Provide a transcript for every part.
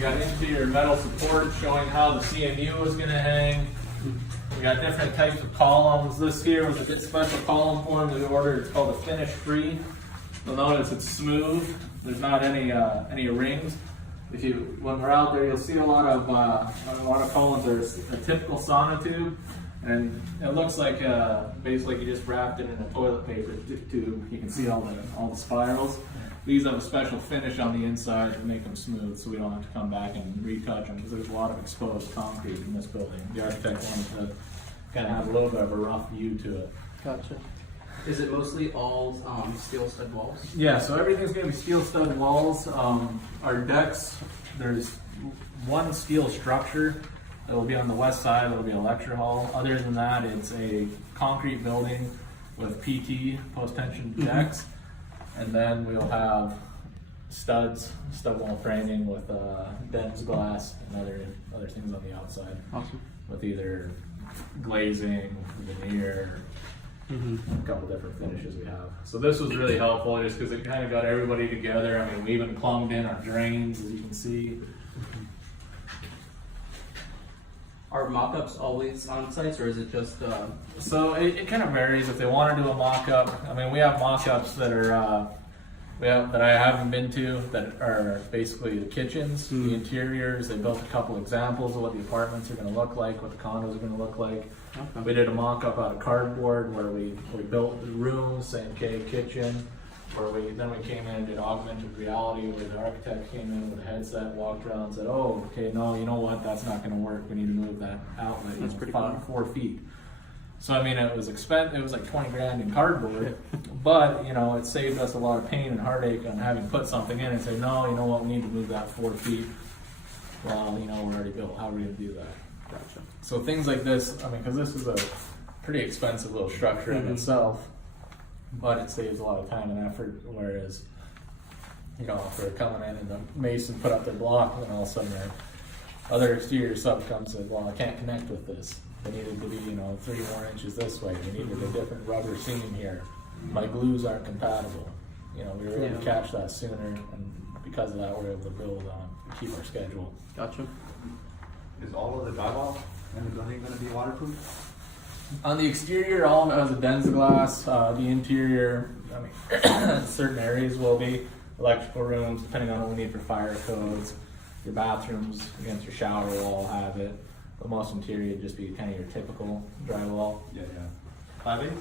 We got interior metal support showing how the CMU is going to hang. We got different types of columns. This here was a bit special column form we ordered. It's called a finish free. You'll notice it's smooth. There's not any rings. When we're out there, you'll see a lot of columns are a typical sonotube, and it looks like basically you just wrapped it in a toilet paper tube. You can see all the spirals. These have a special finish on the inside to make them smooth, so we don't have to come back and retouch them, because there's a lot of exposed concrete in this building. The architect wanted to kind of have a little bit of a rough view to it. Gotcha. Is it mostly all steel stud walls? Yeah, so everything's going to be steel stud walls. Our decks, there's one steel structure that will be on the west side. It'll be a lecture hall. Other than that, it's a concrete building with PT, post-tension decks. And then we'll have stud wall framing with dense glass and other things on the outside. Awesome. With either glazing, veneer, a couple different finishes we have. So this was really helpful just because it kind of got everybody together. I mean, we even plumbed in our drains, as you can see. Are mock-ups always on sites, or is it just? So it kind of varies. If they want to do a mock-up, I mean, we have mock-ups that are that I haven't been to that are basically the kitchens, the interiors. They built a couple examples of what the apartments are going to look like, what the condos are going to look like. Okay. We did a mock-up out of cardboard where we built the rooms, same kitchen. Where then we came in and did augmented reality, where the architect came in with a headset, walked around, and said, "Oh, okay, no, you know what? That's not going to work. We need to move that outlet. That's pretty cool. 4 feet." So I mean, it was expensive. It was like 20 grand in cardboard, but you know, it saved us a lot of pain and heartache on having to put something in and say, "No, you know what? We need to move that 4 feet." Well, you know, we're already built. How are we going to do that? Gotcha. So things like this, I mean, because this is a pretty expensive little structure in itself. But it saves a lot of time and effort, whereas, you know, if they're coming in and the mason put up their block, and then all of a sudden their other exterior sub comes and says, "Well, I can't connect with this. They needed to be, 3 more inches this way. They needed a different rubber seam here. My glues aren't compatible." We were able to catch that sooner, and because of that, we're able to build keep our schedule. Gotcha. Is all of the drywall in the building going to be waterproof? On the exterior, all of it has a dense glass. The interior, I mean, certain areas will be. Electrical rooms, depending on what we need for fire codes. Your bathrooms against your shower will all have it. But most interior would just be kind of your typical drywall. Yeah. 5/8?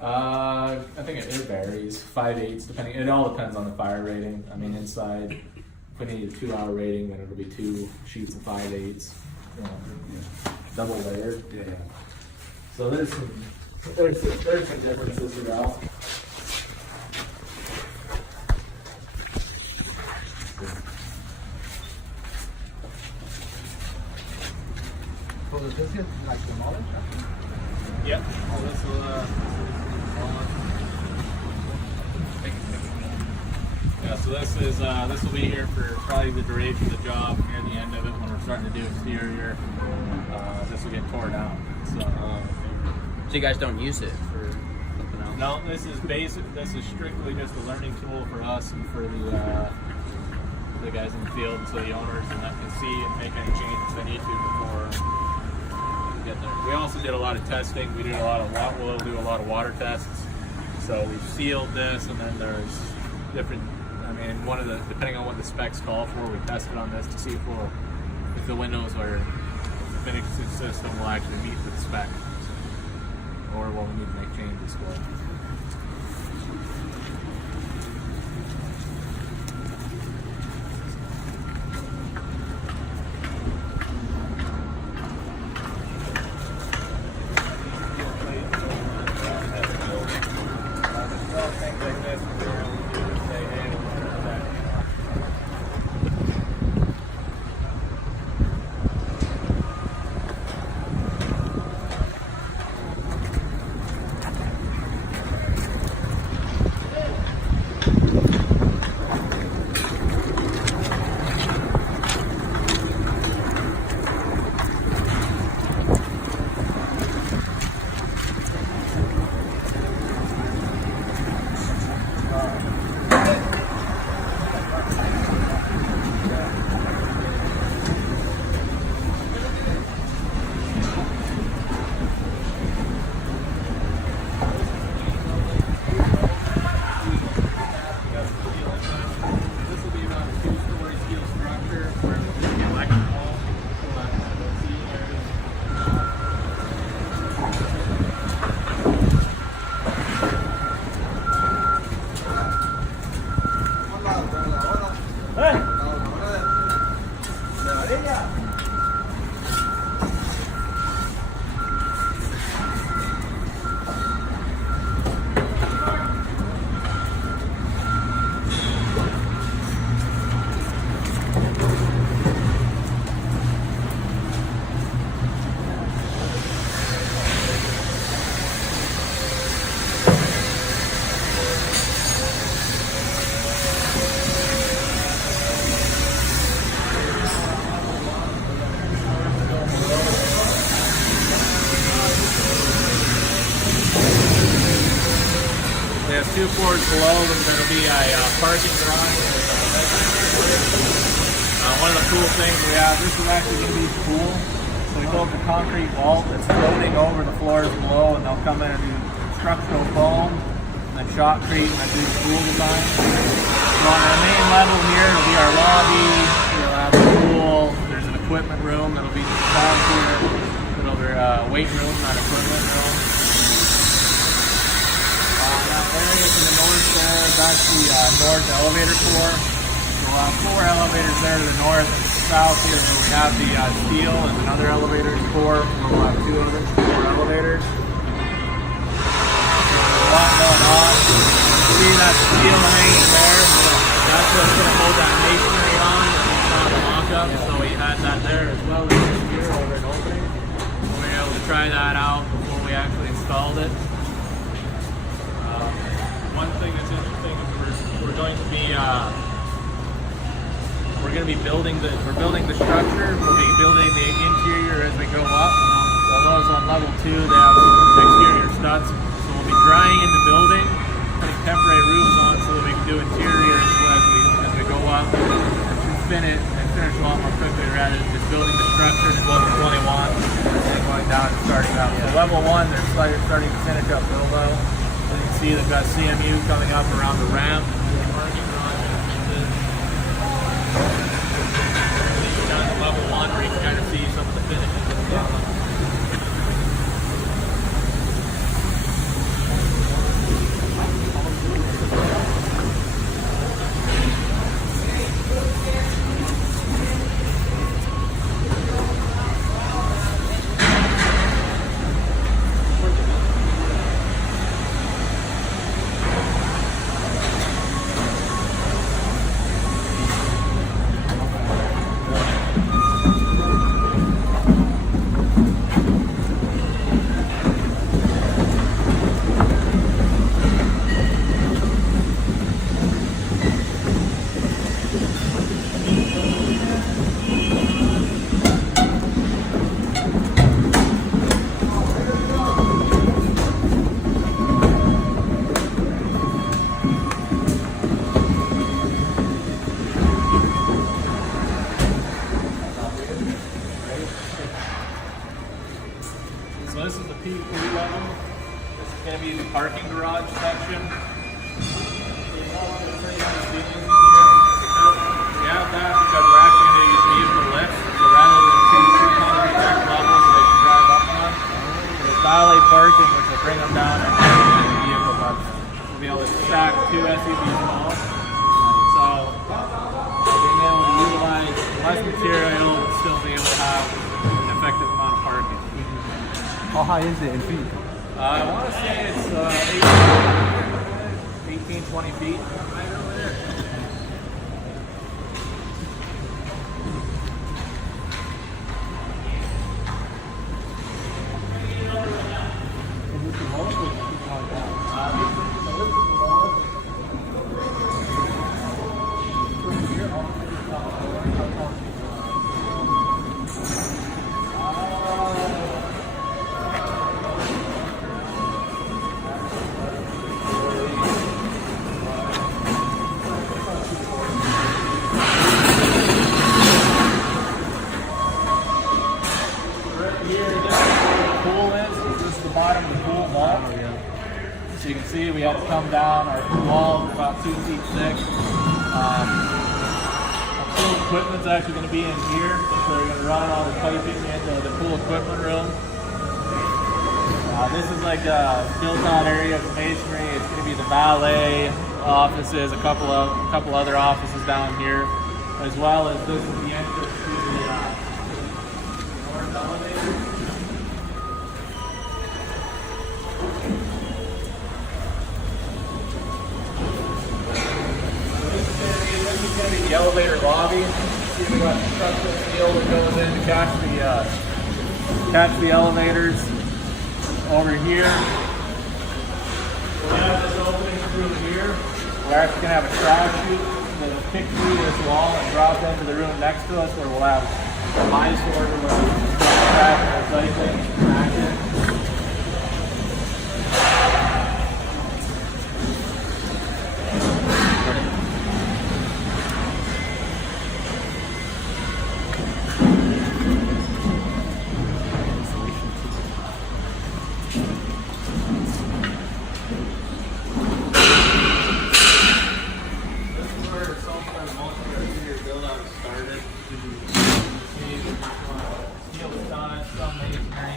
I think it varies. 5/8, depending. It all depends on the fire rating. I mean, inside, if we need a 2-hour rating, then it'll be 2 sheets of 5/8. Double layered. Yeah. So there's some differences throughout. So does this get like demolished? Yep. This will, yeah, so this will be here for probably the duration of the job. Near the end of it, when we're starting to do exterior, this will get tore down. So you guys don't use it for something else? No, this is basic. This is strictly just a learning tool for us and for the guys in the field, so the owners and that can see and make any changes they need to before we get there. We also did a lot of testing. We did a lot of we'll do a lot of water tests. So we've sealed this, and then there's different. I mean, depending on what the specs call for, we tested on this to see if the windows or the finished system will actually meet the spec. Or will we need to make changes to it? 2 floors below them, there'll be a parking garage. One of the cool things we have, this is actually going to be cool. So we built a concrete vault that's floating over the floors below, and they'll come in and do structural foam, and then shotcrete, and then do the pool design. So on our main level here, it'll be our lobby, we'll have a pool, there's an equipment room that'll be down here, it'll be a weight room, not equipment room. That area to the north there, that's the north elevator core. We'll have 4 elevators there to the north and south here where we have the steel and another elevator core. We'll have 2 of them, 4 elevators. There's a lot going on. You see that steel hanging there? That's what's going to hold that masonry on. It's on the mock-up, so we had that there as well as here over an opening. We were able to try that out before we actually installed it. One thing that's interesting is we're going to be building the structure. We'll be building the interior as we go up. So those on level 2, they have exterior studs. So we'll be drying into building, putting temporary roofs on so that we can do interiors as we go up and finish a lot more quickly rather than just building the structure in level 21 and then going down and starting up. So level 1, they're starting to finish up Bilbo. You can see they've got CMU coming up around the ramp. Parking garage. Down to level 1 where you can kind of see some of the finishes as well. So this is the P3 level. This is going to be the parking garage section. We have that because we're actually going to use the lift. So rather than 2 concrete deck levels so they can drive up on. There's valet parking which will bring them down and the vehicle butts. We'll be able to stack 2 SUVs on. So being able to utilize less material and still be able to have an effective amount of parking. How high is it in feet? I want to say it's 18, 20 feet. Right over there. Bottom of the pool vault. So you can see we have to come down. Our pool wall is about 2 feet thick. Our pool equipment's actually going to be in here. So they're going to run all the piping into the pool equipment room. This is like a built-out area of masonry. It's going to be the valet offices, a couple other offices down here, as well as this is the entrance to the north elevator. The elevator lobby. See we got structural steel that goes in to catch the elevators over here. We'll have this opening through here. We're actually going to have a trash chute that'll kick through this wall and drop into the room next to us where we'll have my sorter where we can trash and recycling action. some masonry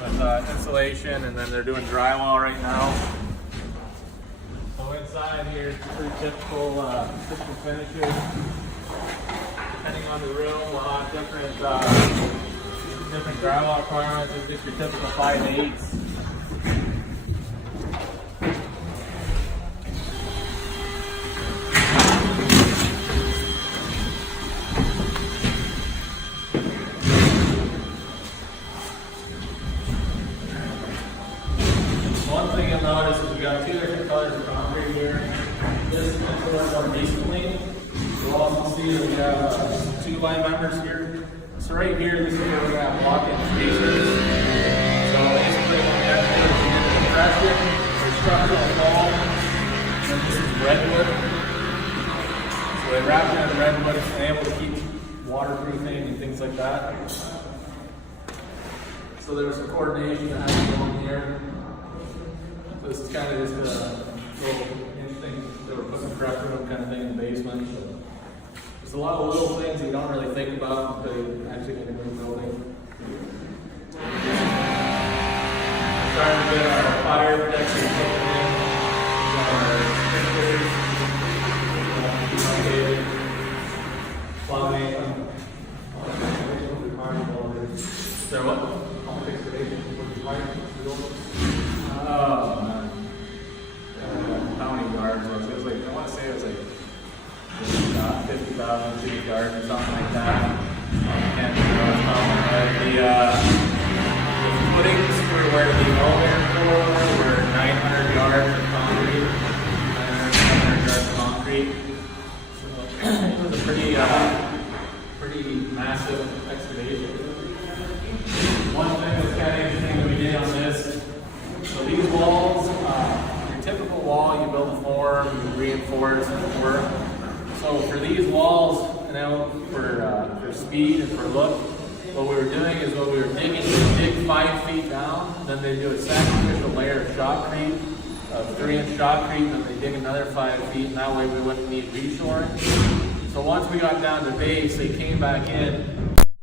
with insulation, and then they're doing drywall right now. So inside here, it's pretty typical finishes. Depending on the room, we'll have different drywall requirements. It's just your typical 5/8. One thing you'll notice is we got two different colors of concrete here. This is more recently. You'll also see that we have 2 line members here. So right here, this is where we're going to block in spacers. So basically what we have to do is we get the compression, the structural wall, and this is redwood. So they wrap it in redwood and able to keep waterproofing and things like that. So there was some coordination that had to go in here. So this is kind of just a little thing they were putting a prep room kind of thing in the basement. There's a lot of little things you don't really think about until you actually get into the building. We're trying to get our fire protection taken in, our sprinklers, updated, plumbing. So what? How many yards was it? It was like, I want to say it was like 50,000 cubic yards or something like that. I can't remember. The footings for where the elevator floor were 900 yards of concrete. 900 yards of concrete. So it was a pretty massive excavation. One thing that's kind of interesting that we did on this, so these walls, your typical wall, you build a form, you reinforce and work. So for these walls, and now for speed and for look, what we were doing is what we were digging, we dig 5 feet down, then they do a sacrificial layer of shotcrete, a 3-inch shotcrete, and then they dig another 5 feet, and that way we wouldn't need reshoring. So once we got down to base, they came back in